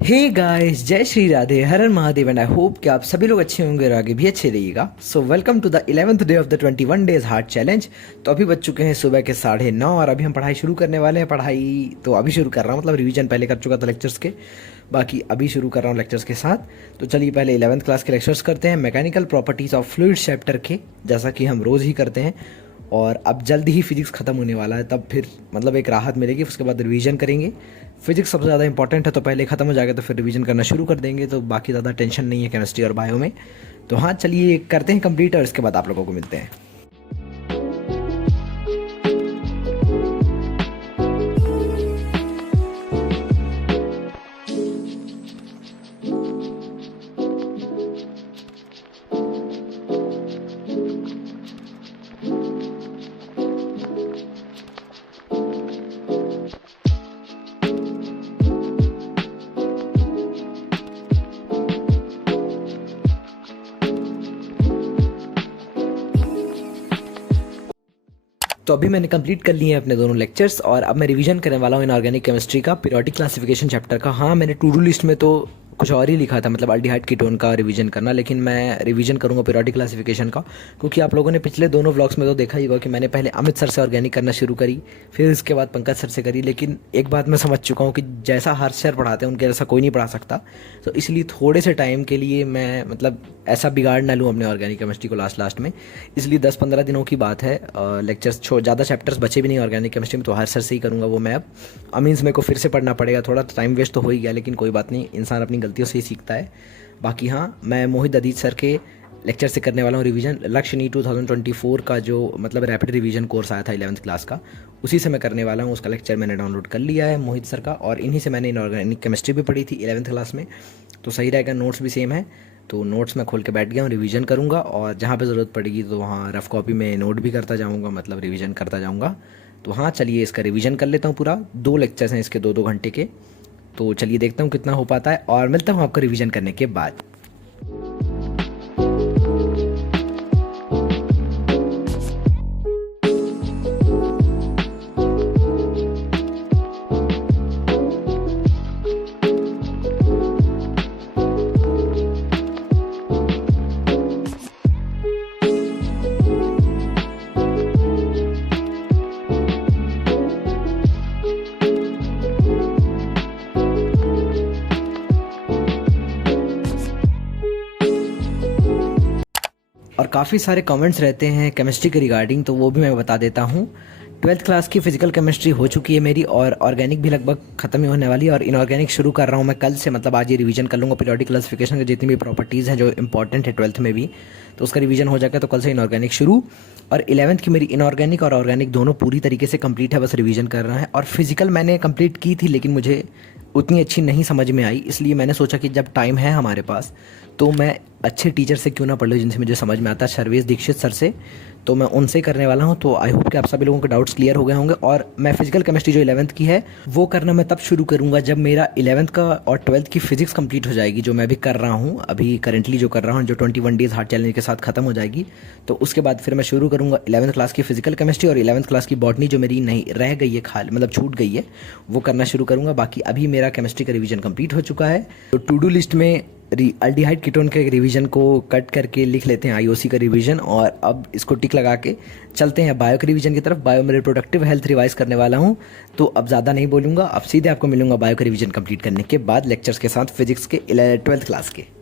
Hey guys, जय श्री राधे, हर हर Mahadev and I hope कि आप सभी लोग अच्छे होंगे और आगे भी अच्छे रहिएगा। So welcome to the 11th day of the 21 days heart challenge. तो अभी बज चुके हैं सुबह के 9:30 और अभी हम पढ़ाई शुरू करने वाले हैं। पढ़ाई तो अभी शुरू कर रहा हूँ, मतलब रिवीजन पहले कर चुका था लेक्चर्स के, बाकी अभी शुरू कर रहा हूँ लेक्चर्स के साथ। तो चलिए पहले 11th क्लास के लेक्चर्स करते हैं, mechanical properties of fluids chapter के, जैसा कि हम रोज़ ही करते हैं। और अब जल्दी ही फिजिक्स ख़त्म होने वाला है, तब फिर मतलब एक राहत मिलेगी, उसके बाद रिवीजन करेंगे। फिजिक्स सबसे ज़्यादा इंपॉर्टेंट है, तो पहले ख़त्म हो जाएगा तो फिर रिवीजन करना शुरू कर देंगे, तो बाकी ज़्यादा टेंशन नहीं है केमिस्ट्री और बायो में। तो हाँ, चलिए करते हैं कंप्लीट और इसके बाद आप लोगों को मिलते हैं। तो अभी मैंने कंप्लीट कर लिए हैं अपने दोनों लेक्चर्स और अब मैं रिवीजन करने वाला हूँ इनऑर्गेनिक केमिस्ट्री का पीरियोडिक क्लासिफिकेशन चैप्टर का। हाँ, मैंने टू डू लिस्ट में तो कुछ और ही लिखा था, मतलब अल्डिहाइड कीटोन का रिवीजन करना, लेकिन मैं रिवीजन करूंगा पीरियोडिक क्लासिफिकेशन का, क्योंकि आप लोगों ने पिछले दोनों व्लॉग्स में तो देखा ही होगा कि मैंने पहले अमित सर से ऑर्गेनिक करना शुरू करी, फिर उसके बाद पंकज सर से करी। लेकिन एक बात मैं समझ चुका हूँ कि जैसा हर्ष सर पढ़ाते हैं उनके जैसा कोई नहीं पढ़ा सकता, तो इसलिए थोड़े से टाइम के लिए मैं मतलब ऐसा बिगाड़ ना लूँ अपने ऑर्गेनिक केमिस्ट्री को लास्ट में। इसलिए 10-15 दिनों की बात है, लेक्चर्स ज़्यादा चैप्टर्स बचे भी नहीं ऑर्गेनिक केमिस्ट्री में, तो हर सर से ही करूँगा वो मैं अब। मीन्स मेरे को फिर से पढ़ना पड़ेगा, थोड़ा टाइम वेस्ट तो हो ही गया, लेकिन कोई बात नहीं, इंसान अपनी गलतियों से ही सीखता है। बाकी हाँ, मैं मोहित अदीत सर के लेक्चर से करने वाला हूँ रिवीजन। लक्ष्य 2024 का जो मतलब रैपिड रिवीजन कोर्स आया था 11th क्लास का, उसी से मैं करने वाला हूँ। उसका लेक्चर मैंने डाउनलोड कर लिया है मोहित सर का, और इन्हीं से मैंने इनऑर्गेनिक केमिस्ट्री भी पढ़ी थी 11th क्लास में, तो सही रहेगा। नोट्स भी सेम है, तो नोट्स मैं खोल के बैठ गया हूँ, रिवीजन करूँगा, और जहाँ पे ज़रूरत पड़ेगी तो वहाँ रफ कॉपी में नोट भी करता जाऊँगा, मतलब रिवीजन करता जाऊँगा। तो हाँ, चलिए इसका रिवीजन कर लेता हूँ पूरा। 2 लेक्चर्स हैं इसके, 2-2 घंटे के, तो चलिए देखता हूँ कितना हो पाता है, और मिलता हूँ आपको रिवीजन करने के बाद। और काफ़ी सारे कमेंट्स रहते हैं केमिस्ट्री के रिगार्डिंग, तो वो भी मैं बता देता हूँ। 12th क्लास की फिजिकल केमिस्ट्री हो चुकी है मेरी, और ऑर्गेनिक भी लगभग ख़त्म ही होने वाली है, और इनऑर्गेनिक शुरू कर रहा हूँ मैं कल से, मतलब आज ये रिवीजन कर लूँगा पीरियोडिक क्लासिफिकेशन के जितनी भी प्रॉपर्टीज़ हैं जो इंपॉर्टेंट है 12th में भी, तो उसका रिवीजन हो जाएगा। तो कल से इनऑर्गेनिक शुरू, और 11th की मेरी इनऑर्गेनिक और ऑर्गेनिक दोनों पूरी तरीके से कंप्लीट है, बस रिवीजन करना है। और फिजिकल मैंने कंप्लीट की थी, लेकिन मुझे उतनी अच्छी नहीं समझ में आई, इसलिए मैंने सोचा कि जब टाइम है हमारे पास तो मैं अच्छे टीचर से क्यों ना पढ़ लूँ जिनसे मुझे समझ में आता है, सर्वेश दीक्षित सर से, तो मैं उनसे करने वाला हूँ। तो आई होप कि आप सभी लोगों के डाउट्स क्लियर हो गए होंगे। और मैं फिजिकल केमिस्ट्री जो 11th की है वो करना मैं तब शुरू करूँगा जब मेरा 11th का और 12th की फिजिक्स कंप्लीट हो जाएगी, जो मैं अभी कर रहा हूँ, अभी करंटली जो कर रहा हूँ, जो 21 डेज हार्ट चैलेंज के साथ खत्म हो जाएगी। तो उसके बाद फिर मैं शुरू करूँगा 11th क्लास की फिजिकल केमिस्ट्री, और 11th क्लास की बॉटनी जो मेरी नहीं रह गई है, खाली मतलब छूट गई है, वो करना शुरू करूँगा। बाकी अभी मेरा केमिस्ट्री का रिवीजन कंप्लीट हो चुका है। तो टू डू लिस्ट में अल्डिहाइड कीटोन के रिवीजन को कट करके लिख लेते हैं आईओसी का रिवीजन, और अब इसको टिक लगा के चलते हैं बायो के रिवीजन की तरफ। बायो में रिप्रोडक्टिव हेल्थ रिवाइज करने वाला हूं, तो अब ज़्यादा नहीं बोलूँगा, अब सीधे आपको मिलूंगा बायो का रिवीजन कंप्लीट करने के बाद लेक्चर्स के साथ फिजिक्स के 12th क्लास के।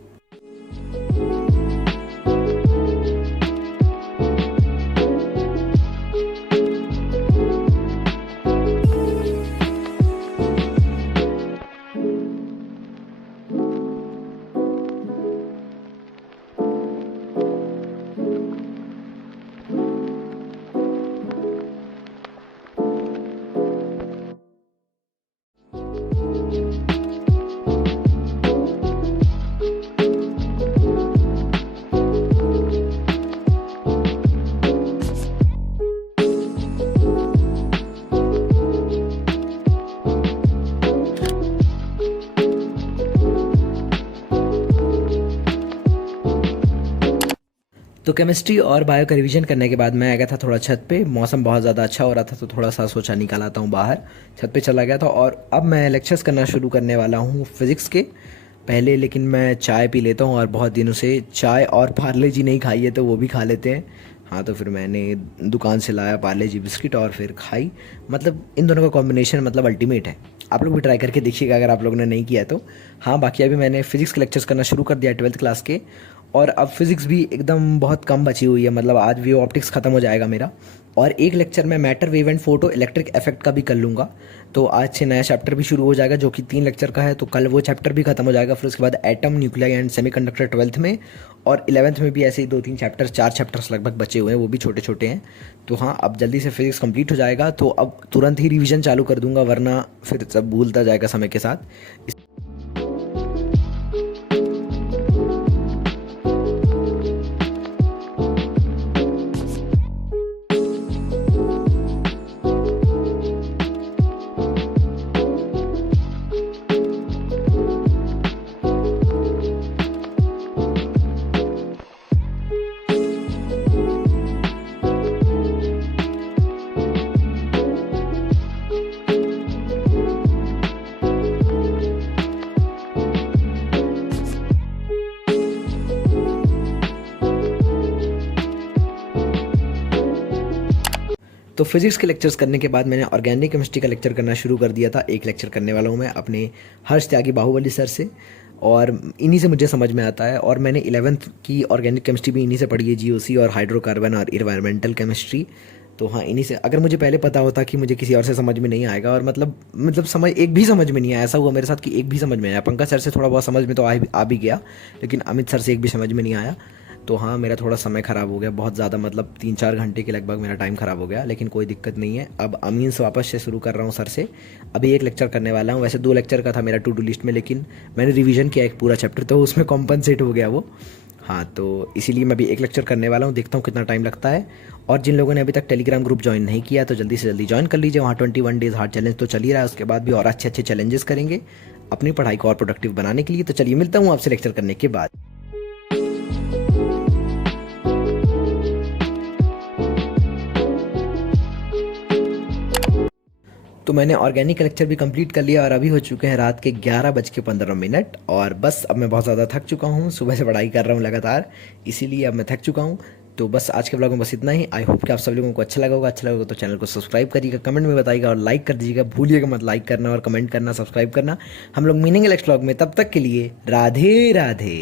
तो केमिस्ट्री और बायो का रिवीजन करने के बाद मैं आ गया था थोड़ा छत पे। मौसम बहुत ज़्यादा अच्छा हो रहा था तो थोड़ा सा सोचा निकल आता हूँ बाहर। छत पे चला गया था और अब मैं लेक्चर्स करना शुरू करने वाला हूँ फिज़िक्स के। पहले लेकिन मैं चाय पी लेता हूँ और बहुत दिनों से चाय और पार्ले जी नहीं खाई है तो वो भी खा लेते हैं। हाँ, तो फिर मैंने दुकान से लाया पार्ले जी बिस्किट और फिर खाई। मतलब इन दोनों का कॉम्बिनेशन मतलब अल्टीमेट है। आप लोग भी ट्राई करके देखिएगा अगर आप लोगों ने नहीं किया है तो। हाँ, बाकी अभी मैंने फिज़िक्स के लेक्चर्स करना शुरू कर दिया 12th क्लास के। और अब फिज़िक्स भी एकदम बहुत कम बची हुई है। मतलब आज व्यू ऑप्टिक्स ख़त्म हो जाएगा मेरा और एक लेक्चर में matter wave and photo electric effect का भी कर लूँगा। तो आज से नया चैप्टर भी शुरू हो जाएगा जो कि 3 लेक्चर का है। तो कल वो चैप्टर भी खत्म हो जाएगा। फिर उसके बाद atom, nuclear and semiconductor 12th में। और 11th में भी ऐसे ही 2-3 चैप्टर, 4 चैप्टर्स लगभग बचे हुए हैं, वो भी छोटे छोटे हैं। तो हाँ, अब जल्दी से फिजिक्स कंप्लीट हो जाएगा तो अब तुरंत ही रिवीजन चालू कर दूंगा, वरना फिर सब भूलता जाएगा समय के साथ। तो फिज़िक्स के लेक्चर्स करने के बाद मैंने ऑर्गेनिक केमिस्ट्री का लेक्चर करना शुरू कर दिया था। एक लेक्चर करने वाला हूँ मैं अपने हर्ष त्यागी बाहुबली सर से और इन्हीं से मुझे समझ में आता है। और मैंने 11th की ऑर्गेनिक केमिस्ट्री भी इन्हीं से पढ़ी है, जीओसी और हाइड्रोकार्बन और इन्वायरमेंटल केमिस्ट्री। तो हाँ, इन्हीं से। अगर मुझे पहले पता होता कि मुझे किसी और से समझ में नहीं आएगा और मतलब समझ एक भी समझ में नहीं आया, ऐसा हुआ मेरे साथ कि एक भी समझ में आया। पंकज सर से थोड़ा बहुत समझ में तो आ भी गया, लेकिन अमित सर से एक भी समझ में नहीं आया। तो हाँ, मेरा थोड़ा समय ख़राब हो गया बहुत ज़्यादा, मतलब 3-4 घंटे के लगभग मेरा टाइम ख़राब हो गया, लेकिन कोई दिक्कत नहीं है। अब अमीन से वापस से शुरू कर रहा हूँ सर से। अभी एक लेक्चर करने वाला हूँ। वैसे 2 लेक्चर का था मेरा टू डू लिस्ट में, लेकिन मैंने रिवीजन किया एक पूरा चैप्टर तो उसमें कॉम्पनसेट हो गया वो। हाँ, तो इसीलिए मैं भी एक लेक्चर करने वाला हूँ, देखता हूँ कितना टाइम लगता है। और जिन लोगों ने अभी तक टेलीग्राम ग्रुप ज्वाइन नहीं किया तो जल्दी से जल्दी ज्वाइन कर लीजिए। वहाँ 21 डेज़ हार्ड चैलेंज तो चल ही रहा है, उसके बाद भी और अच्छे अच्छे चैलेंजेस करेंगे अपनी पढ़ाई को और प्रोडक्टिव बनाने के लिए। तो चलिए, मिलता हूँ आपसे लेक्चर करने के बाद। तो मैंने ऑर्गेनिक लेक्चर भी कंप्लीट कर लिया और अभी हो चुके हैं रात के 11:15 और बस अब मैं बहुत ज़्यादा थक चुका हूँ। सुबह से पढ़ाई कर रहा हूँ लगातार, इसीलिए अब मैं थक चुका हूँ। तो बस आज के ब्लॉग में बस इतना ही। आई होप कि आप सब लोगों को अच्छा लगा होगा। अच्छा लगा तो चैनल को सब्सक्राइब करिएगा, कमेंट में बताइएगा और लाइक कर दीजिएगा। भूलिएगा मत लाइक करना और कमेंट करना, सब्सक्राइब करना। हम लोग मिलेंगे नेक्स्ट ब्लॉग में, तब तक के लिए राधे राधे।